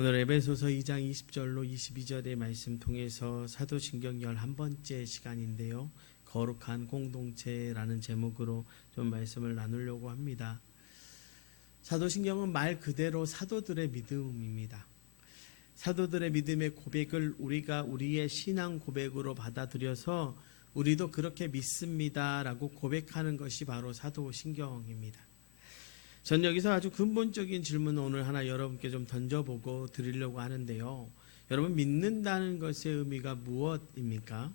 오늘 에베소서 2장 20절로 22절의 말씀 통해서 사도신경 11번째 시간인데요. 거룩한 공동체라는 제목으로 좀 말씀을 나누려고 합니다. 사도신경은 말 그대로 사도들의 믿음입니다. 사도들의 믿음의 고백을 우리가 우리의 신앙 고백으로 받아들여서 우리도 그렇게 믿습니다라고 고백하는 것이 바로 사도신경입니다. 전 여기서 아주 근본적인 질문을 오늘 하나 여러분께 좀 던져보고 드리려고 하는데요. 여러분, 믿는다는 것의 의미가 무엇입니까?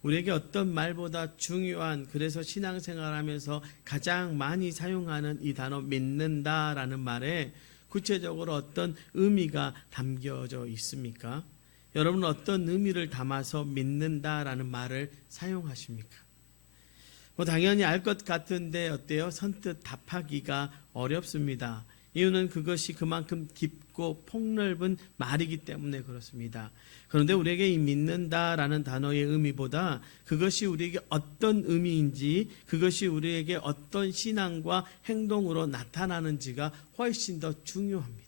우리에게 어떤 말보다 중요한, 그래서 신앙생활하면서 가장 많이 사용하는 이 단어 믿는다라는 말에 구체적으로 어떤 의미가 담겨져 있습니까? 여러분은 어떤 의미를 담아서 믿는다라는 말을 사용하십니까? 당연히 알 것 같은데 어때요? 선뜻 답하기가 어렵습니다. 이유는 그것이 그만큼 깊고 폭넓은 말이기 때문에 그렇습니다. 그런데 우리에게 이 믿는다라는 단어의 의미보다 그것이 우리에게 어떤 의미인지, 그것이 우리에게 어떤 신앙과 행동으로 나타나는지가 훨씬 더 중요합니다.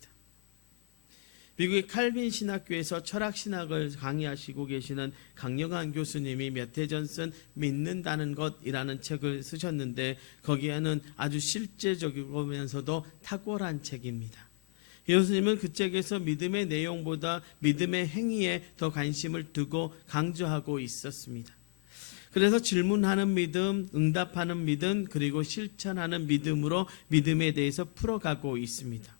미국의 칼빈 신학교에서 철학신학을 강의하시고 계시는 강영한 교수님이 몇 해 전 쓴 믿는다는 것이라는 책을 쓰셨는데, 거기에는 아주 실제적이면서도 탁월한 책입니다. 이 교수님은 그 책에서 믿음의 내용보다 믿음의 행위에 더 관심을 두고 강조하고 있었습니다. 그래서 질문하는 믿음, 응답하는 믿음, 그리고 실천하는 믿음으로 믿음에 대해서 풀어가고 있습니다.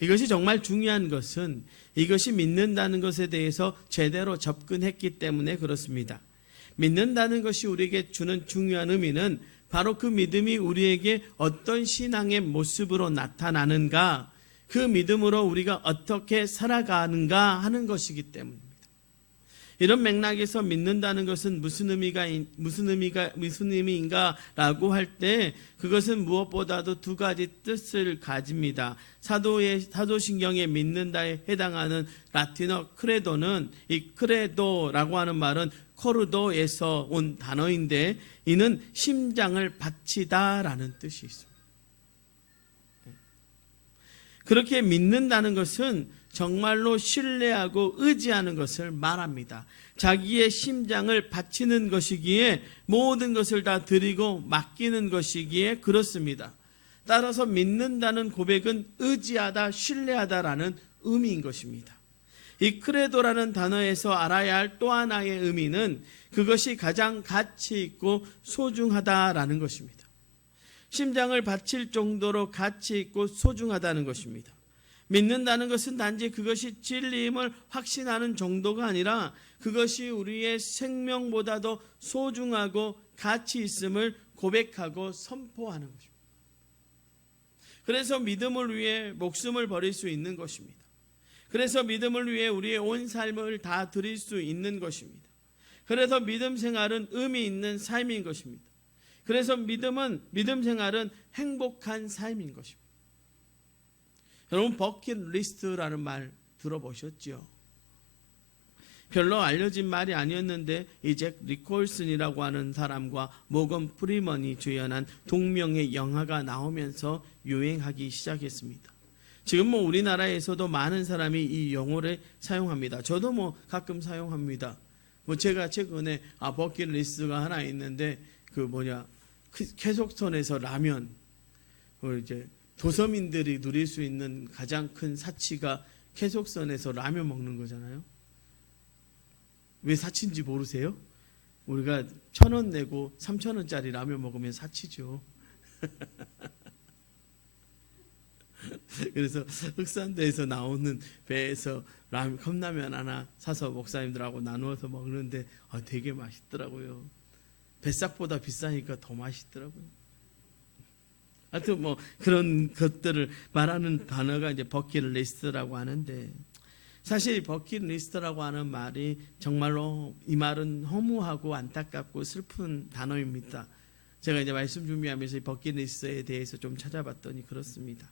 이것이 정말 중요한 것은 이것이 믿는다는 것에 대해서 제대로 접근했기 때문에 그렇습니다. 믿는다는 것이 우리에게 주는 중요한 의미는 바로 그 믿음이 우리에게 어떤 신앙의 모습으로 나타나는가, 그 믿음으로 우리가 어떻게 살아가는가 하는 것이기 때문입니다. 이런 맥락에서 믿는다는 것은 무슨 의미인가라고 할 때 그것은 무엇보다도 두 가지 뜻을 가집니다. 사도신경에 믿는다에 해당하는 라틴어 크레도는, 이 크레도라고 하는 말은 코르도에서 온 단어인데, 이는 심장을 바치다라는 뜻이 있습니다. 그렇게 믿는다는 것은 정말로 신뢰하고 의지하는 것을 말합니다. 자기의 심장을 바치는 것이기에, 모든 것을 다 드리고 맡기는 것이기에 그렇습니다. 따라서 믿는다는 고백은 의지하다, 신뢰하다라는 의미인 것입니다. 이 크레도라는 단어에서 알아야 할 또 하나의 의미는 그것이 가장 가치 있고 소중하다라는 것입니다. 심장을 바칠 정도로 가치 있고 소중하다는 것입니다. 믿는다는 것은 단지 그것이 진리임을 확신하는 정도가 아니라 그것이 우리의 생명보다도 소중하고 가치 있음을 고백하고 선포하는 것입니다. 그래서 믿음을 위해 목숨을 버릴 수 있는 것입니다. 그래서 믿음을 위해 우리의 온 삶을 다 드릴 수 있는 것입니다. 그래서 믿음 생활은 의미 있는 삶인 것입니다. 그래서 믿음 생활은 행복한 삶인 것입니다. 여러분, 버킷리스트라는 말 들어보셨죠? 별로 알려진 말이 아니었는데 이 잭 니콜슨이라고 하는 사람과 모건 프리먼이 주연한 동명의 영화가 나오면서 유행하기 시작했습니다. 지금 우리나라에서도 많은 사람이 이 용어를 사용합니다. 저도 가끔 사용합니다. 제가 최근에 버킷리스트가 하나 있는데 쾌속선에서 라면, 이제 도서민들이 누릴 수 있는 가장 큰 사치가 쾌속선에서 라면 먹는 거잖아요. 왜 사치인지 모르세요? 우리가 1,000원 내고 3,000원짜리 라면 먹으면 사치죠. 그래서 흑산도에서 나오는 배에서 컵라면 하나 사서 목사님들하고 나누어서 먹는데 되게 맛있더라고요. 뱃삭보다 비싸니까 더 맛있더라고요. 하여튼 그런 것들을 말하는 단어가 이제 버킷리스트라고 하는데, 사실 버킷리스트라고 하는 말이 정말로 이 말은 허무하고 안타깝고 슬픈 단어입니다. 제가 이제 말씀 준비하면서 이 버킷리스트에 대해서 좀 찾아봤더니 그렇습니다.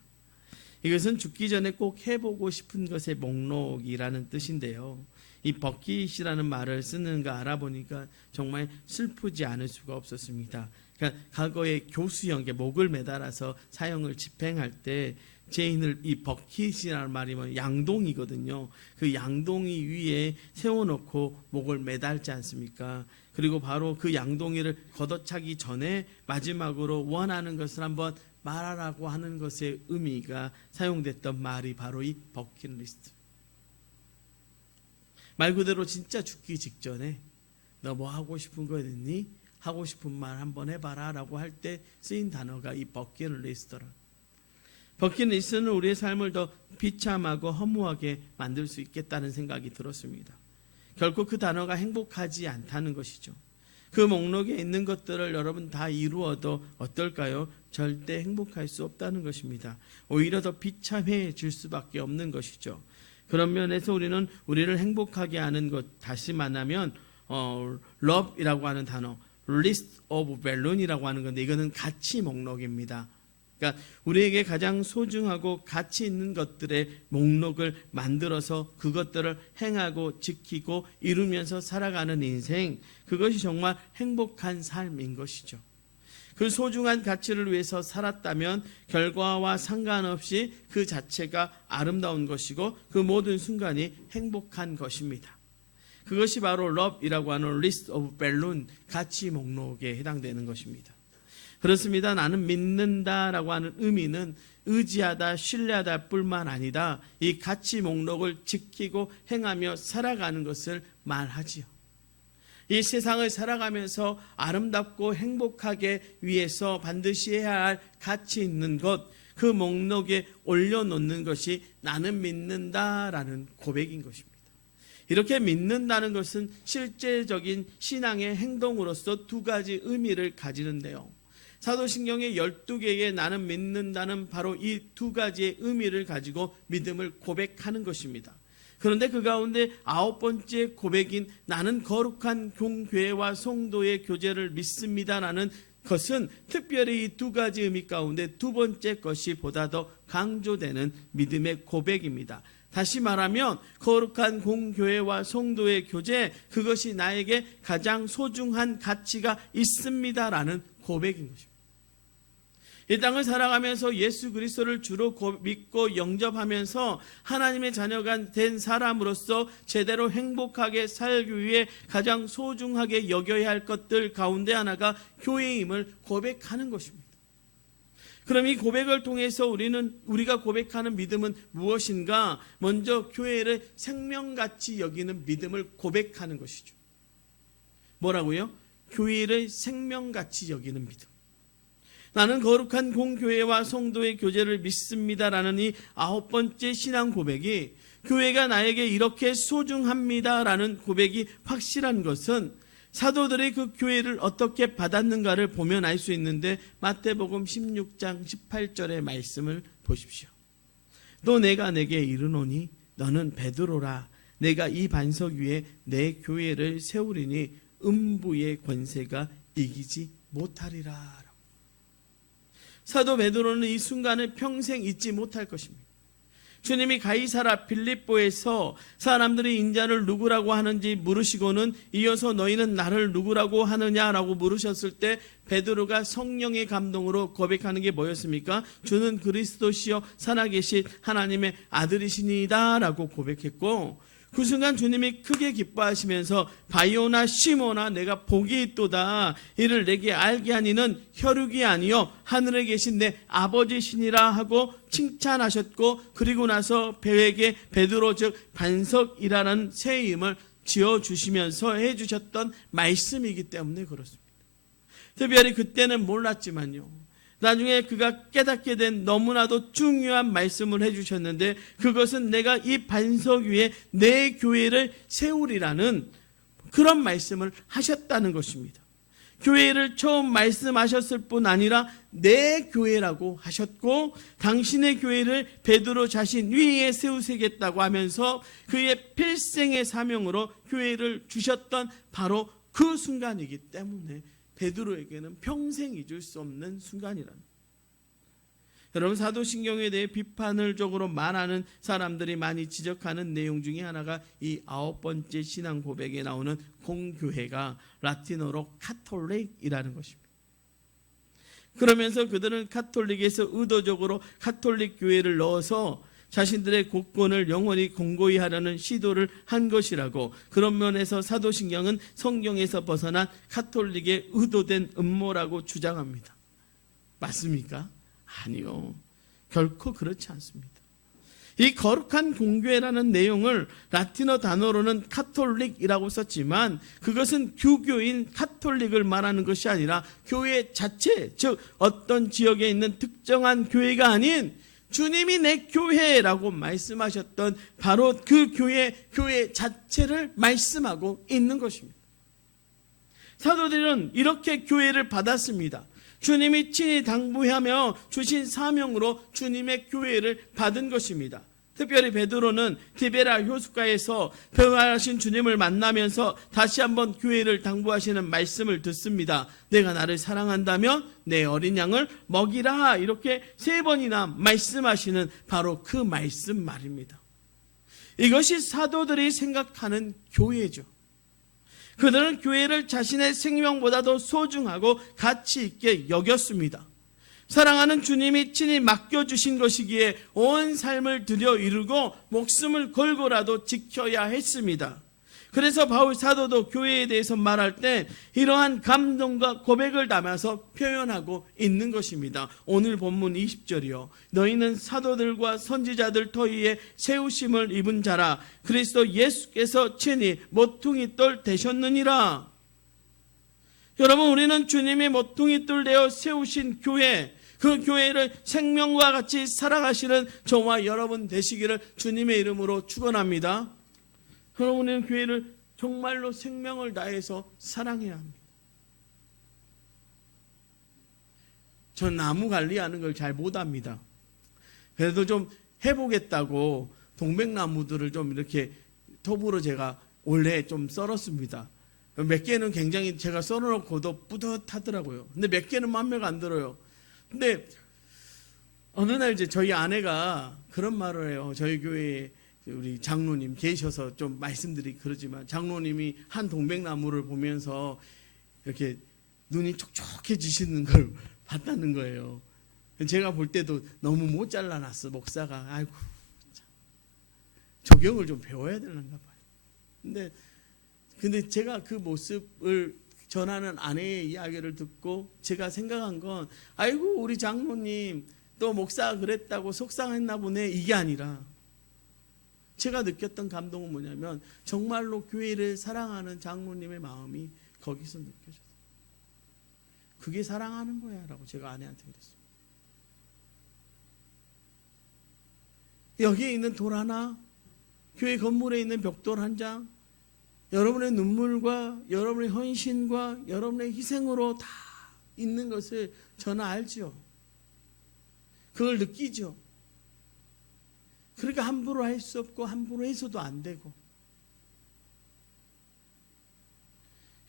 이것은 죽기 전에 꼭 해보고 싶은 것의 목록이라는 뜻인데요. 이 버킷이라는 말을 쓰는가 알아보니까 정말 슬프지 않을 수가 없었습니다. 그러니까 과거의 교수형, 목을 매달아서 사형을 집행할 때 제인을 이 버킷이라는 말이 양동이거든요. 그 양동이 위에 세워놓고 목을 매달지 않습니까? 그리고 바로 그 양동이를 걷어차기 전에 마지막으로 원하는 것을 한번 말하라고 하는 것의 의미가 사용됐던 말이 바로 이 버킷리스트. 말 그대로 진짜 죽기 직전에 너 뭐 하고 싶은 거 있니? 하고 싶은 말 한번 해봐라 라고 할 때 쓰인 단어가 이 버킷리스트라. 버킷리스트는 우리의 삶을 더 비참하고 허무하게 만들 수 있겠다는 생각이 들었습니다. 결코 그 단어가 행복하지 않다는 것이죠. 그 목록에 있는 것들을 여러분 다 이루어도 어떨까요? 절대 행복할 수 없다는 것입니다. 오히려 더 비참해질 수밖에 없는 것이죠. 그런 면에서 우리는 우리를 행복하게 하는 것, 다시 말하면 love이라고 하는 단어, list of value이라고 하는 건데 이거는 가치 목록입니다. 그러니까 우리에게 가장 소중하고 가치 있는 것들의 목록을 만들어서 그것들을 행하고 지키고 이루면서 살아가는 인생, 그것이 정말 행복한 삶인 것이죠. 그 소중한 가치를 위해서 살았다면 결과와 상관없이 그 자체가 아름다운 것이고 그 모든 순간이 행복한 것입니다. 그것이 바로 love이라고 하는 list of value, 가치 목록에 해당되는 것입니다. 그렇습니다. 나는 믿는다라고 하는 의미는 의지하다, 신뢰하다 뿐만 아니라 이 가치 목록을 지키고 행하며 살아가는 것을 말하지요. 이 세상을 살아가면서 아름답고 행복하게 위해서 반드시 해야 할 가치 있는 것, 그 목록에 올려놓는 것이 나는 믿는다라는 고백인 것입니다. 이렇게 믿는다는 것은 실제적인 신앙의 행동으로서 두 가지 의미를 가지는데요. 사도신경의 12개의 나는 믿는다는 바로 이 두 가지의 의미를 가지고 믿음을 고백하는 것입니다. 그런데 그 가운데 9번째 고백인 나는 거룩한 공교회와 성도의 교제를 믿습니다라는 것은 특별히 이 두 가지 의미 가운데 두 번째 것이 보다 더 강조되는 믿음의 고백입니다. 다시 말하면 거룩한 공교회와 성도의 교제, 그것이 나에게 가장 소중한 가치가 있습니다라는 고백인 것입니다. 이 땅을 살아가면서 예수 그리스도를 주로 믿고 영접하면서 하나님의 자녀가 된 사람으로서 제대로 행복하게 살기 위해 가장 소중하게 여겨야 할 것들 가운데 하나가 교회임을 고백하는 것입니다. 그럼 이 고백을 통해서 우리가 고백하는 믿음은 무엇인가? 먼저 교회를 생명같이 여기는 믿음을 고백하는 것이죠. 뭐라고요? 교회를 생명같이 여기는 믿음. 나는 거룩한 공교회와 성도의 교제를 믿습니다라는 이 9번째 신앙 고백이 교회가 나에게 이렇게 소중합니다라는 고백이 확실한 것은 사도들이 그 교회를 어떻게 받았는가를 보면 알 수 있는데 마태복음 16장 18절의 말씀을 보십시오. 또 내가 내게 이르노니 너는 베드로라. 내가 이 반석 위에 내 교회를 세우리니 음부의 권세가 이기지 못하리라. 사도 베드로는 이 순간을 평생 잊지 못할 것입니다. 주님이 가이사라 빌립보에서 사람들이 인자를 누구라고 하는지 물으시고는 이어서 너희는 나를 누구라고 하느냐라고 물으셨을 때 베드로가 성령의 감동으로 고백하는 게 뭐였습니까? 주는 그리스도시요 살아계신 하나님의 아들이시니이다 라고 고백했고, 그 순간 주님이 크게 기뻐하시면서 바요나 시모나 내가 복이 있도다. 이를 내게 알게 하니는 혈육이 아니요 하늘에 계신 내 아버지시니라 하고 칭찬하셨고, 그리고 나서 배에게 베드로 즉 반석이라는 새 이름을 지어주시면서 해주셨던 말씀이기 때문에 그렇습니다. 특별히 그때는 몰랐지만요, 나중에 그가 깨닫게 된 너무나도 중요한 말씀을 해주셨는데, 그것은 내가 이 반석 위에 내 교회를 세우리라는 그런 말씀을 하셨다는 것입니다. 교회를 처음 말씀하셨을 뿐 아니라 내 교회라고 하셨고, 당신의 교회를 베드로 자신 위에 세우시겠다고 하면서 그의 필생의 사명으로 교회를 주셨던 바로 그 순간이기 때문에 베드로에게는 평생 잊을 수 없는 순간이라는. 여러분, 사도신경에 대해 비판을적으로 말하는 사람들이 많이 지적하는 내용 중에 하나가 이 9번째 신앙 고백에 나오는 공교회가 라틴어로 카톨릭이라는 것입니다. 그러면서 그들은 가톨릭에서 의도적으로 가톨릭 교회를 넣어서 자신들의 국권을 영원히 공고히 하려는 시도를 한 것이라고, 그런 면에서 사도신경은 성경에서 벗어난 가톨릭의 의도된 음모라고 주장합니다. 맞습니까? 아니요. 결코 그렇지 않습니다. 이 거룩한 공교회라는 내용을 라틴어 단어로는 카톨릭이라고 썼지만 그것은 교교인 카톨릭을 말하는 것이 아니라 교회 자체, 즉 어떤 지역에 있는 특정한 교회가 아닌 주님이 내 교회라고 말씀하셨던 바로 그 교회 자체를 말씀하고 있는 것입니다. 사도들은 이렇게 교회를 받았습니다. 주님이 친히 당부하며 주신 사명으로 주님의 교회를 받은 것입니다. 특별히 베드로는 디베라 효숫가에서 부활하신 주님을 만나면서 다시 한번 교회를 당부하시는 말씀을 듣습니다. 내가 나를 사랑한다면 내 어린 양을 먹이라, 이렇게 3번이나 말씀하시는 바로 그 말씀 말입니다. 이것이 사도들이 생각하는 교회죠. 그들은 교회를 자신의 생명보다도 소중하고 가치 있게 여겼습니다. 사랑하는 주님이 친히 맡겨주신 것이기에 온 삶을 들여 이루고 목숨을 걸고라도 지켜야 했습니다. 그래서 바울 사도도 교회에 대해서 말할 때 이러한 감동과 고백을 담아서 표현하고 있는 것입니다. 오늘 본문 20절이요. 너희는 사도들과 선지자들 터위에 세우심을 입은 자라. 그리스도 예수께서 친히 모퉁이 돌 되셨느니라. 여러분, 우리는 주님이 모퉁이 돌 되어 세우신 교회, 그 교회를 생명과 같이 살아가시는 저와 여러분 되시기를 주님의 이름으로 축원합니다. 여러분은 교회를 정말로 생명을 다해서 사랑해야 합니다. 전 나무 관리하는 걸 잘 못합니다. 그래도 좀 해보겠다고 동백나무들을 좀 이렇게 톱으로 제가 원래 좀 썰었습니다. 몇 개는 굉장히 제가 썰어놓고도 뿌듯하더라고요. 근데 몇 개는 맘에가 안 들어요. 근데 어느 날 이제 저희 아내가 그런 말을 해요. 저희 교회에 우리 장로님 계셔서 좀 말씀드리기 그러지만 장로님이 한 동백나무를 보면서 이렇게 눈이 촉촉해지시는 걸 봤다는 거예요. 제가 볼 때도 너무 못 잘라놨어, 목사가. 아이고, 조경을 좀 배워야 되는가 봐요. 근데 제가 그 모습을 전하는 아내의 이야기를 듣고 제가 생각한 건, 아이고 우리 장로님 또 목사가 그랬다고 속상했나 보네, 이게 아니라 제가 느꼈던 감동은 뭐냐면 정말로 교회를 사랑하는 장로님의 마음이 거기서 느껴졌어요. 그게 사랑하는 거야 라고 제가 아내한테 그랬어요. 여기에 있는 돌 하나, 교회 건물에 있는 벽돌 한 장, 여러분의 눈물과 여러분의 헌신과 여러분의 희생으로 다 있는 것을 저는 알죠. 그걸 느끼죠. 그러니까 함부로 할 수 없고 함부로 해서도 안 되고.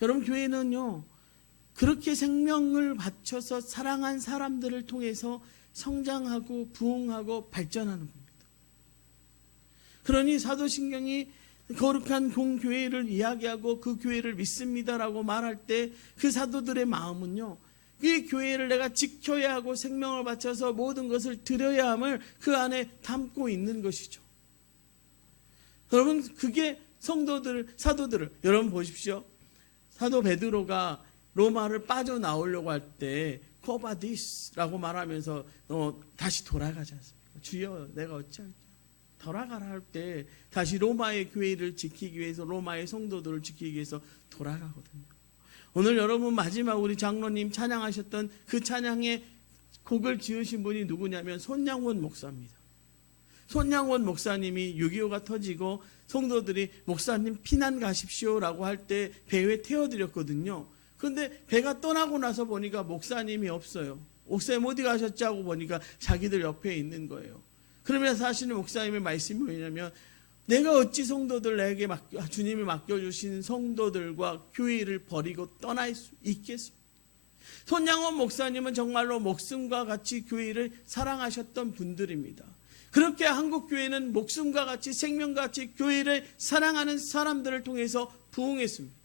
여러분, 교회는요 그렇게 생명을 바쳐서 사랑한 사람들을 통해서 성장하고 부흥하고 발전하는 겁니다. 그러니 사도신경이 거룩한 공교회를 이야기하고 그 교회를 믿습니다라고 말할 때 그 사도들의 마음은요, 이 교회를 내가 지켜야 하고 생명을 바쳐서 모든 것을 드려야 함을 그 안에 담고 있는 것이죠. 여러분, 그게 사도들을 여러분 보십시오. 사도 베드로가 로마를 빠져나오려고 할 때 코바디스라고 말하면서 다시 돌아가지 않습니까? 주여 내가 어찌할까? 돌아가라 할 때 다시 로마의 교회를 지키기 위해서, 로마의 성도들을 지키기 위해서 돌아가거든요. 오늘 여러분 마지막 우리 장로님 찬양하셨던 그 찬양의 곡을 지으신 분이 누구냐면 손양원 목사입니다. 손양원 목사님이 6.25가 터지고 성도들이 목사님 피난 가십시오라고 할 때 배에 태워드렸거든요. 그런데 배가 떠나고 나서 보니까 목사님이 없어요. 목사님 어디 가셨지 하고 보니까 자기들 옆에 있는 거예요. 그러면서 하시는 목사님의 말씀이 뭐냐면, 내가 어찌 성도들 내게 주님이 맡겨주신 성도들과 교회를 버리고 떠날 수 있겠습니까? 손양원 목사님은 정말로 목숨과 같이 교회를 사랑하셨던 분들입니다. 그렇게 한국교회는 목숨과 같이 생명과 같이 교회를 사랑하는 사람들을 통해서 부흥했습니다.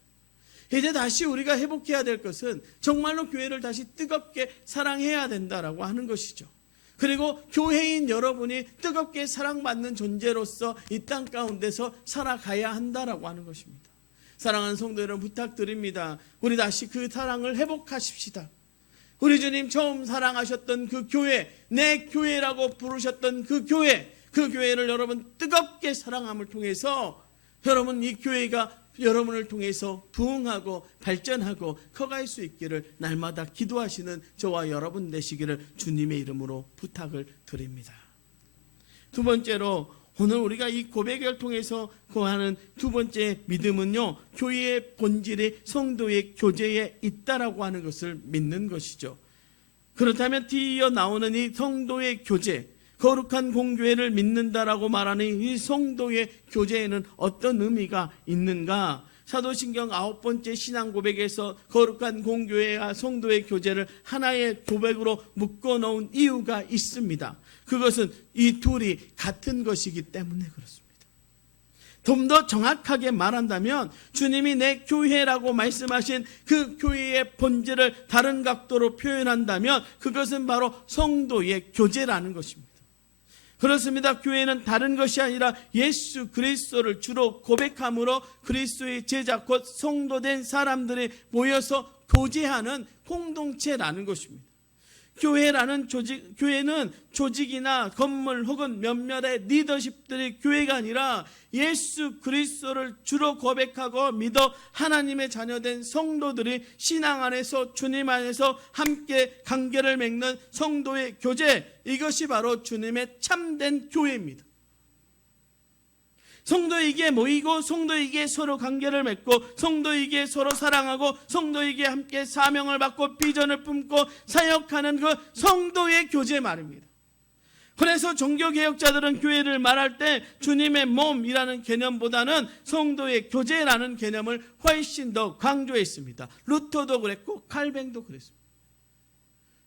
이제 다시 우리가 회복해야 될 것은 정말로 교회를 다시 뜨겁게 사랑해야 된다라고 하는 것이죠. 그리고 교회인 여러분이 뜨겁게 사랑받는 존재로서 이 땅 가운데서 살아가야 한다라고 하는 것입니다. 사랑하는 성도 여러분, 부탁드립니다. 우리 다시 그 사랑을 회복하십시다. 우리 주님 처음 사랑하셨던 그 교회, 내 교회라고 부르셨던 그 교회를 여러분 뜨겁게 사랑함을 통해서 여러분 이 교회가 여러분을 통해서 부흥하고 발전하고 커갈 수 있기를 날마다 기도하시는 저와 여러분 되시기를 주님의 이름으로 부탁을 드립니다. 두 번째로 오늘 우리가 이 고백을 통해서 구하는 두 번째 믿음은요, 교회의 본질이 성도의 교제에 있다라고 하는 것을 믿는 것이죠. 그렇다면 뒤이어 나오는 이 성도의 교제, 거룩한 공교회를 믿는다라고 말하는 이 성도의 교제에는 어떤 의미가 있는가? 사도신경 9번째 신앙 고백에서 거룩한 공교회와 성도의 교제를 하나의 고백으로 묶어놓은 이유가 있습니다. 그것은 이 둘이 같은 것이기 때문에 그렇습니다. 좀 더 정확하게 말한다면 주님이 내 교회라고 말씀하신 그 교회의 본질을 다른 각도로 표현한다면 그것은 바로 성도의 교제라는 것입니다. 그렇습니다. 교회는 다른 것이 아니라 예수 그리스도를 주로 고백함으로 그리스도의 제자 곧 성도된 사람들이 모여서 교제하는 공동체라는 것입니다. 교회는 조직이나 건물 혹은 몇몇의 리더십들의 교회가 아니라 예수 그리스도를 주로 고백하고 믿어 하나님의 자녀된 성도들이 신앙 안에서 주님 안에서 함께 관계를 맺는 성도의 교제, 이것이 바로 주님의 참된 교회입니다. 성도에게 모이고 성도에게 서로 관계를 맺고 성도에게 서로 사랑하고 성도에게 함께 사명을 받고 비전을 품고 사역하는 그 성도의 교제 말입니다. 그래서 종교개혁자들은 교회를 말할 때 주님의 몸이라는 개념보다는 성도의 교제라는 개념을 훨씬 더 강조했습니다. 루터도 그랬고 칼뱅도 그랬습니다.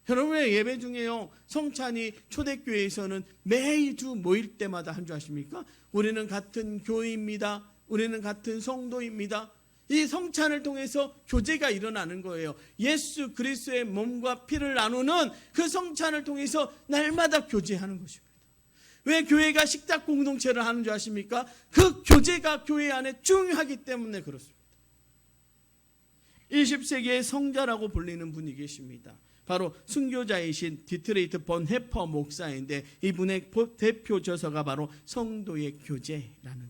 여러분의 예배 중에요, 성찬이 초대교회에서는 매주 모일 때마다 한 줄 아십니까? 우리는 같은 교회입니다. 우리는 같은 성도입니다. 이 성찬을 통해서 교제가 일어나는 거예요. 예수 그리스도의 몸과 피를 나누는 그 성찬을 통해서 날마다 교제하는 것입니다. 왜 교회가 식탁 공동체를 하는 줄 아십니까? 그 교제가 교회 안에 중요하기 때문에 그렇습니다. 20세기의 성자라고 불리는 분이 계십니다. 바로 순교자이신 디트레이트 본 해퍼 목사인데 이분의 대표 저서가 바로 성도의 교제라는,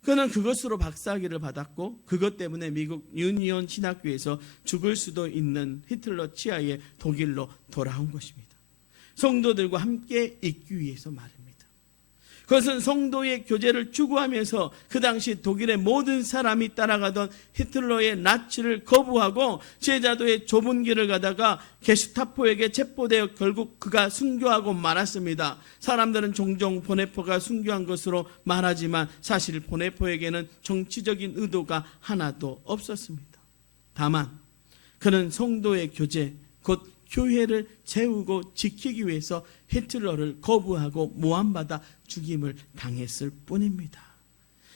그는 그것으로 박사학위를 받았고 그것 때문에 미국 유니온 신학교에서 죽을 수도 있는 히틀러 치하에 독일로 돌아온 것입니다. 성도들과 함께 있기 위해서 말입니다. 그것은 성도의 교제를 추구하면서 그 당시 독일의 모든 사람이 따라가던 히틀러의 나치를 거부하고 제자도의 좁은 길을 가다가 게슈타포에게 체포되어 결국 그가 순교하고 말았습니다. 사람들은 종종 보네포가 순교한 것으로 말하지만 사실 보네포에게는 정치적인 의도가 하나도 없었습니다. 다만 그는 성도의 교제, 곧 교회를 세우고 지키기 위해서 히틀러를 거부하고 모함받아 죽임을 당했을 뿐입니다.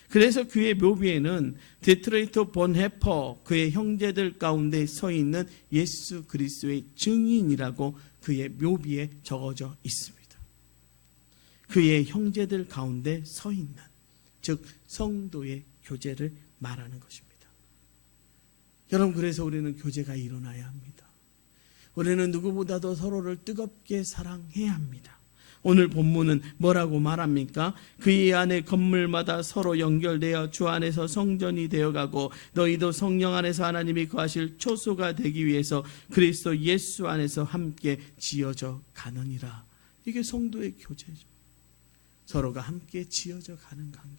그래서 그의 묘비에는 디트레이트 본 해퍼, 그의 형제들 가운데 서 있는 예수 그리스도의 증인이라고 그의 묘비에 적어져 있습니다. 그의 형제들 가운데 서 있는, 즉 성도의 교제를 말하는 것입니다. 여러분, 그래서 우리는 교제가 일어나야 합니다. 우리는 누구보다도 서로를 뜨겁게 사랑해야 합니다. 오늘 본문은 뭐라고 말합니까? 그의 안에 건물마다 서로 연결되어 주 안에서 성전이 되어가고 너희도 성령 안에서 하나님이 거하실 초소가 되기 위해서 그리스도 예수 안에서 함께 지어져 가느니라. 이게 성도의 교제죠. 서로가 함께 지어져 가는 관계,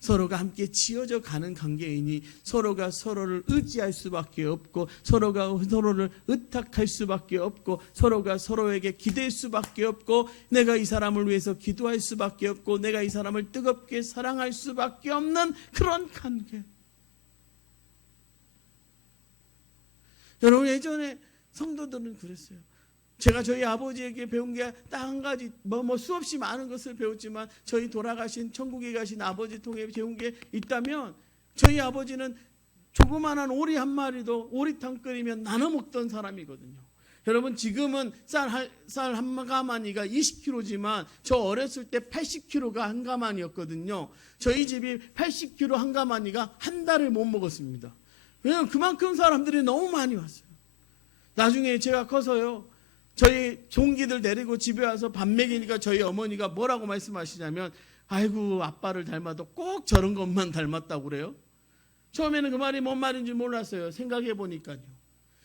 서로가 함께 지어져 가는 관계이니 서로가 서로를 의지할 수밖에 없고 서로가 서로를 의탁할 수밖에 없고 서로가 서로에게 기댈 수밖에 없고 내가 이 사람을 위해서 기도할 수밖에 없고 내가 이 사람을 뜨겁게 사랑할 수밖에 없는 그런 관계. 여러분, 예전에 성도들은 그랬어요. 제가 저희 아버지에게 배운 게 딱 한 가지, 수없이 많은 것을 배웠지만 저희 돌아가신 천국에 가신 아버지 통해 배운 게 있다면 저희 아버지는 조그마한 오리 한 마리도 오리탕 끓이면 나눠 먹던 사람이거든요. 여러분, 지금은 쌀 한 가마니가 20kg지만 저 어렸을 때 80kg가 한 가마니였거든요. 저희 집이 80kg 한 가마니가 한 달을 못 먹었습니다. 왜냐하면 그만큼 사람들이 너무 많이 왔어요. 나중에 제가 커서요, 저희 종기들 데리고 집에 와서 밥 먹이니까 저희 어머니가 뭐라고 말씀하시냐면, 아이고, 아빠를 닮아도 꼭 저런 것만 닮았다고 그래요. 처음에는 그 말이 뭔 말인지 몰랐어요. 생각해 보니까요.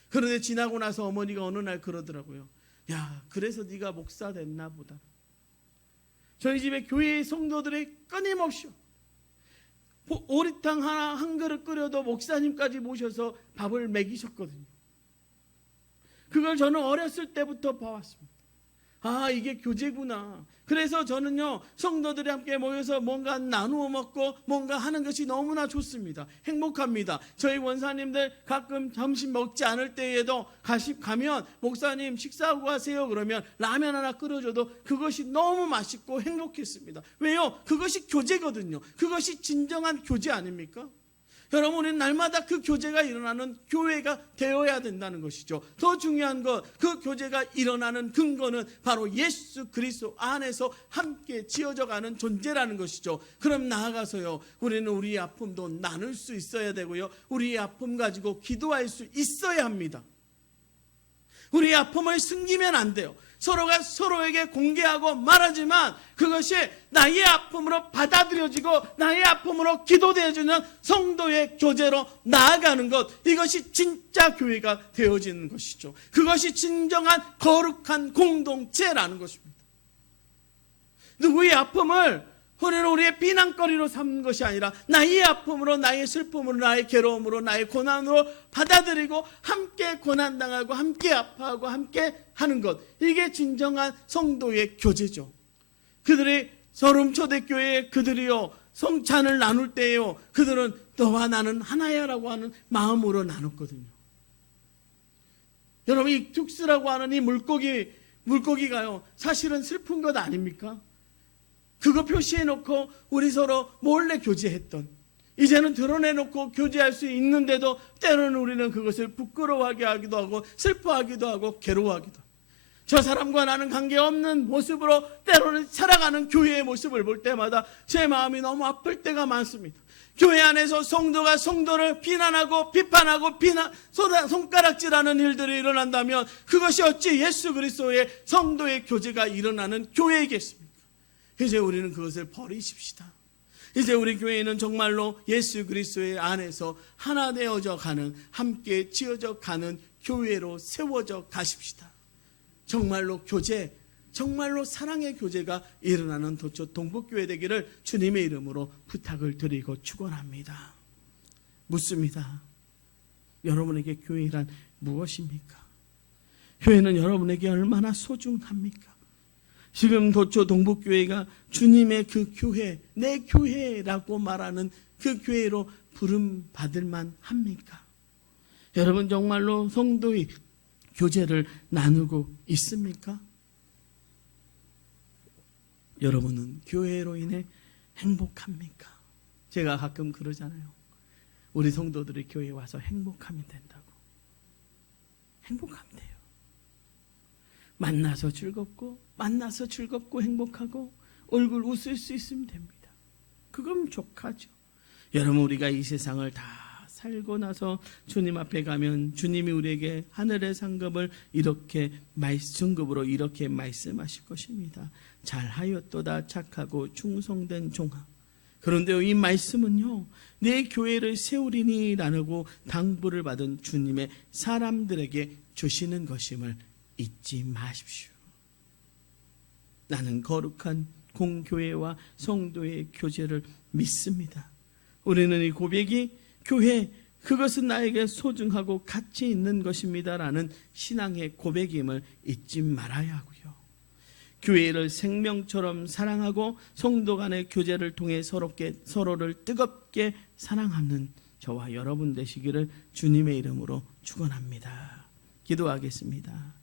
그런데 지나고 나서 어머니가 어느 날 그러더라고요. 야, 그래서 네가 목사 됐나 보다. 저희 집에 교회의 성도들이 끊임없이 오리탕 하나 한 그릇 끓여도 목사님까지 모셔서 밥을 먹이셨거든요. 그걸 저는 어렸을 때부터 봐왔습니다. 아, 이게 교제구나. 그래서 저는요, 성도들이 함께 모여서 뭔가 나누어 먹고 뭔가 하는 것이 너무나 좋습니다. 행복합니다. 저희 원사님들 가끔 점심 먹지 않을 때에도 가면 목사님 식사하고 가세요 그러면 라면 하나 끓여줘도 그것이 너무 맛있고 행복했습니다. 왜요? 그것이 교제거든요. 그것이 진정한 교제 아닙니까? 여러분, 우리는 날마다 그 교제가 일어나는 교회가 되어야 된다는 것이죠. 더 중요한 것, 그 교제가 일어나는 근거는 바로 예수 그리스도 안에서 함께 지어져가는 존재라는 것이죠. 그럼 나아가서요, 우리는 우리의 아픔도 나눌 수 있어야 되고요, 우리의 아픔 가지고 기도할 수 있어야 합니다. 우리의 아픔을 숨기면 안 돼요. 서로가 서로에게 공개하고 말하지만 그것이 나의 아픔으로 받아들여지고 나의 아픔으로 기도되어지는 성도의 교제로 나아가는 것, 이것이 진짜 교회가 되어지는 것이죠. 그것이 진정한 거룩한 공동체라는 것입니다. 누구의 아픔을 우리는 우리의 비난거리로 삼는 것이 아니라 나의 아픔으로, 나의 슬픔으로, 나의 괴로움으로, 나의 고난으로 받아들이고 함께 고난당하고 함께 아파하고 함께 하는 것, 이게 진정한 성도의 교제죠. 그들이 서름초대교회에 그들이요, 성찬을 나눌 때에요, 그들은 너와 나는 하나야라고 하는 마음으로 나눴거든요. 여러분, 이 툭스라고 하는 이 물고기가요, 사실은 슬픈 것 아닙니까? 그거 표시해놓고 우리 서로 몰래 교제했던, 이제는 드러내놓고 교제할 수 있는데도 때로는 우리는 그것을 부끄러워하게 하기도 하고 슬퍼하기도 하고 괴로워하기도 하고, 저 사람과 나는 관계없는 모습으로 때로는 살아가는 교회의 모습을 볼 때마다 제 마음이 너무 아플 때가 많습니다. 교회 안에서 성도가 성도를 비난하고 비판하고 손가락질하는 일들이 일어난다면 그것이 어찌 예수 그리스도의 성도의 교제가 일어나는 교회이겠습니까? 이제 우리는 그것을 버리십시다. 이제 우리 교회는 정말로 예수 그리스도의 안에서 하나 되어져 가는, 함께 지어져 가는 교회로 세워져 가십시다. 정말로 교제, 정말로 사랑의 교제가 일어나는 도초 동북교회 되기를 주님의 이름으로 부탁을 드리고 축원합니다. 묻습니다. 여러분에게 교회란 무엇입니까? 교회는 여러분에게 얼마나 소중합니까? 지금 도초 동북교회가 주님의 그 교회, 내 교회라고 말하는 그 교회로 부름 받을만 합니까? 여러분, 정말로 성도의 교제를 나누고 있습니까? 여러분은 교회로 인해 행복합니까? 제가 가끔 그러잖아요. 우리 성도들이 교회에 와서 행복하면 된다고. 행복하면 돼요. 만나서 즐겁고 행복하고 얼굴 웃을 수 있으면 됩니다. 그건 족하죠. 여러분, 우리가 이 세상을 다 살고 나서 주님 앞에 가면 주님이 우리에게 하늘의 상급을 이렇게 승급으로 이렇게 말씀하실 것입니다. 잘하였도다 착하고 충성된 종아. 그런데 이 말씀은요, 내 교회를 세우리니 라고 당부를 받은 주님의 사람들에게 주시는 것임을 잊지 마십시오. 나는 거룩한 공교회와 성도의 교제를 믿습니다. 우리는 이 고백이 교회, 그것은 나에게 소중하고 가치 있는 것입니다 라는 신앙의 고백임을 잊지 말아야 하고요. 교회를 생명처럼 사랑하고 성도 간의 교제를 통해 서로를 뜨겁게 사랑하는 저와 여러분 되시기를 주님의 이름으로 축원합니다. 기도하겠습니다.